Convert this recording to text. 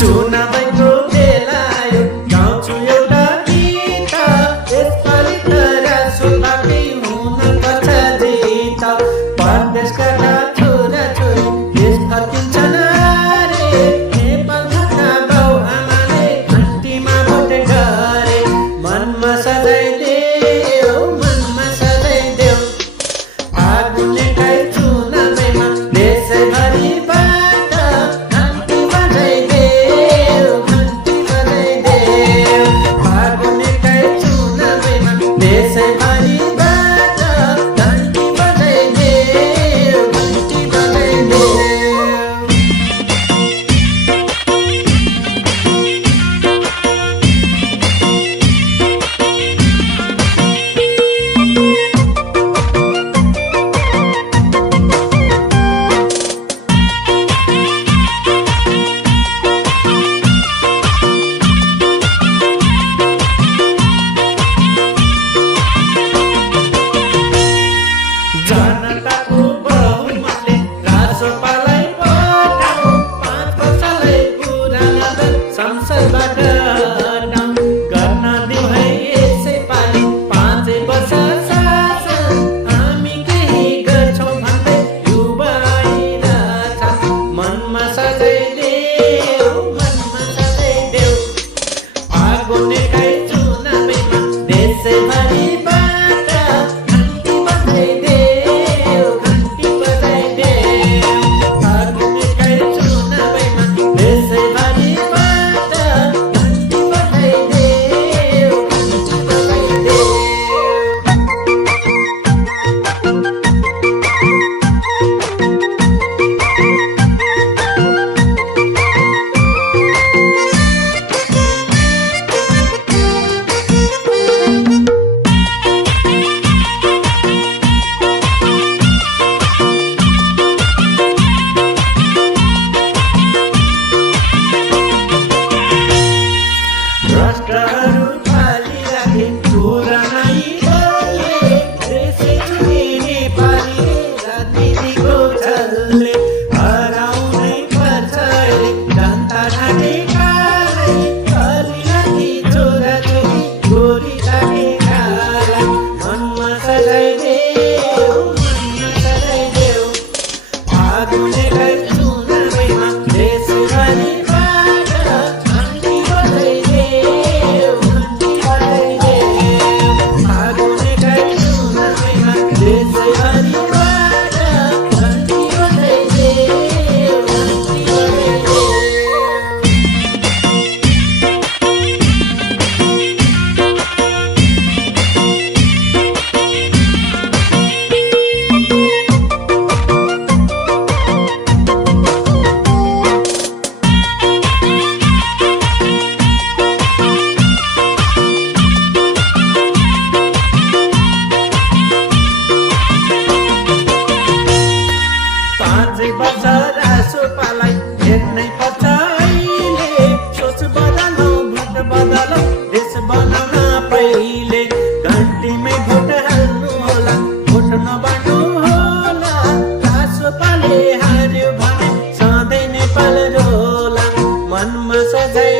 चुनावैको बेला आयो गाउँछु एउटा गीत यसपालि तर सुभाकै हुनुपर्छ जित परदेशका छोरा छोरी देश फर्किन्छन् रे नेपाल घरका बाउ आमाले घन्टीमा भोट गरे मनमा सजाइदेऊ आगुने गाई चुनावैमा देशैभरिबाट घन्टी बजाइदेऊ आगुने गाई चुनावैमा देशैभरिबाट घन्टी बजाइदेऊ जनताको बहुमतले राजसभालाई पठाऊ 5 वर्षलाई पुराना दल संसदबाट हटाऊ गर्न दिऊ है यसैपालि 5 वर्ष शासन हामी केही गर्छौँ भन्दै युवा आइरहेछ मनमा सजाइदेऊ आगोने गाई चुनावैमा देशैभरिबाट घन्टी बजाइदेऊ आगोने गाई चुनावैमा देशैभरिबाट घन्टी बजाइदेऊ भ्रष्टहरू फालिराखे पुरानै दलले देशै चुके नेपाली राजनीतिको छलले हराउनै पर्छ अहिले जनता ढाकेकालाई गरिराखी छोराछोरी गोरी ढाकेकालाई मनमा सजाइदेऊ आगुने गाई चुनावैमा देशैभरिबाट घन्टी बजाइदेऊ आगुने गाई चुनावैमा देशैभरिबाट घन्टी बजाइदेऊ वर्ष राजसभालाई हेर्नै पर्छ अहिले सोच बदलौ भोट बदलौ देश बनाउन पहिले घन्टीमै भोट हाल्नु होला भोट नबाड्नु होला राजसभाले हार्यो भने सधैँ नेपाल रोला मनमा सजाइ